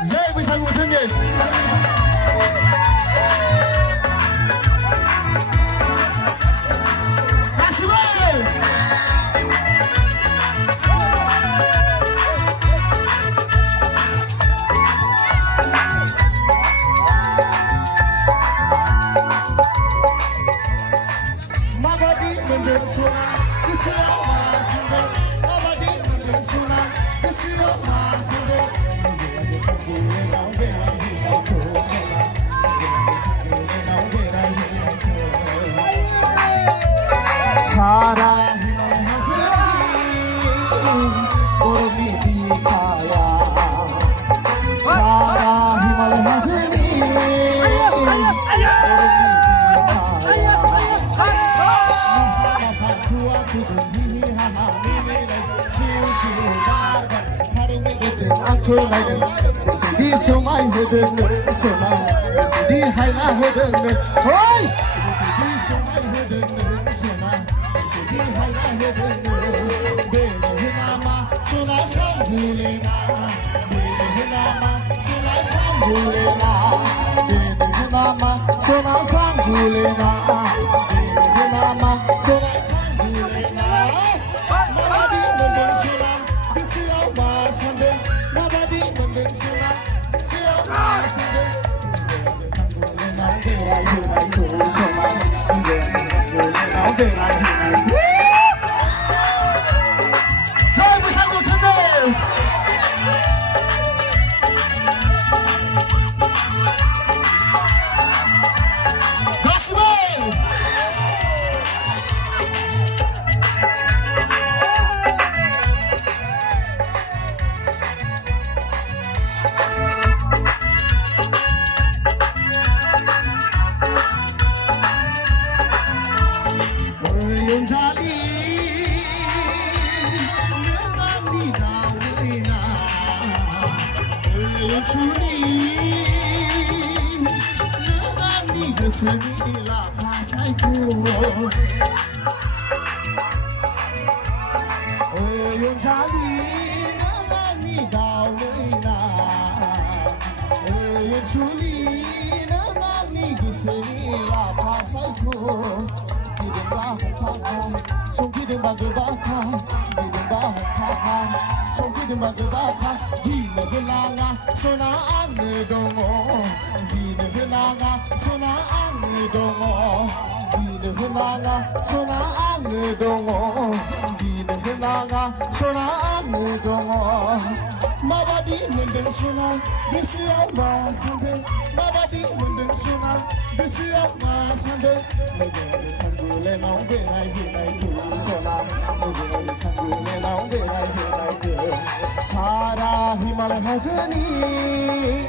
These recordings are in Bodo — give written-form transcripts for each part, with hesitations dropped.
예, 부산 무슨일? 다시 봐! 마바디 만든 소나 그시여 마신다 마바디 만든 소나 그시여 마신다 사랑을 하시니 오름이 비타야 사랑을 하시니 오름이 비타야 그와 그든 힘이 하나 미미를 시우시우가 하루에 그든 않고 나는 네 소마이 흐르는 소나 네 하이나 흐르는 어이 네 소마이 흐르는 소나 네 하이나 흐르는 베르나마 소나 삼불레나 베르나마 소나 삼불레나 베르나마 소나 삼불레나 베르나마 소나 삼불레나 마바디 만든 소나 그시여 마산데 마바디 만든 소나 그시여 마산데 잘 부산 못했네 가시마 연자리 내가 네가 왜나 주니 내가 네 가슴이 라파사이고 연자리 내가 네가 왜나 주니 내가 네 가슴이 라파사이고 손기름 바그바카 기름 바카 손기름 바그바카 기름 흘러가 소나 안을 동어 기름 흘러가 소나 안을 동어 기름 흘러가 소나 안을 동어 기름 흘러가 소나 안을 동어 마바디 만든 소나 그시여 마산데 마바디 만든 소나 그시여 마산데 내게 산불에 나온 베라이 베라이 소나 내게 산불에 나온 베라이 베라이 사라 히말 하즈니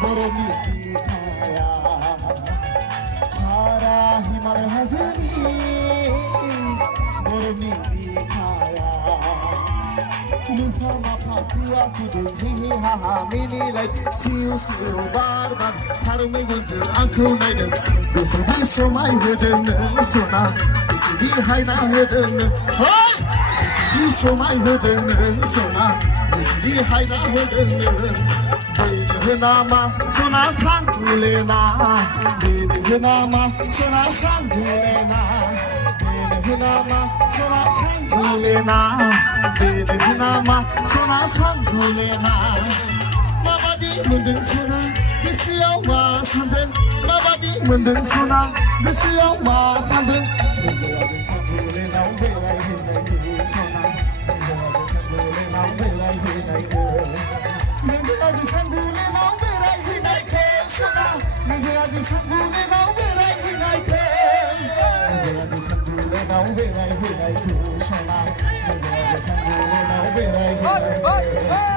보름이 비타야 사라 히말 하즈니 보름이 비타야 루파마 파쿠아 kudu hihi haha mini like siu siu bar bar harume gunju anku naiden bisudi somai huden sona bisudi haina huden hoy bisudi somai huden sona bisudi haina huden behnama sona sangulena behnama sona sangulena behnama sona sangulena behnama sona sangulena 마바디 만든 소나 그시여 마산데 마바디 만든 소나 그시여 마산데 내가 산불에 나온 베라이 헤나이 소나 내가 산불에 나온 베라이 헤나이 내가 산불에 나온 베라이 헤나이 소나 내가 산불에 나온 베라이 헤나이 내가 산불에 나온 베라이 헤나이 소나 내가 산불에 나온 베라이 헤나이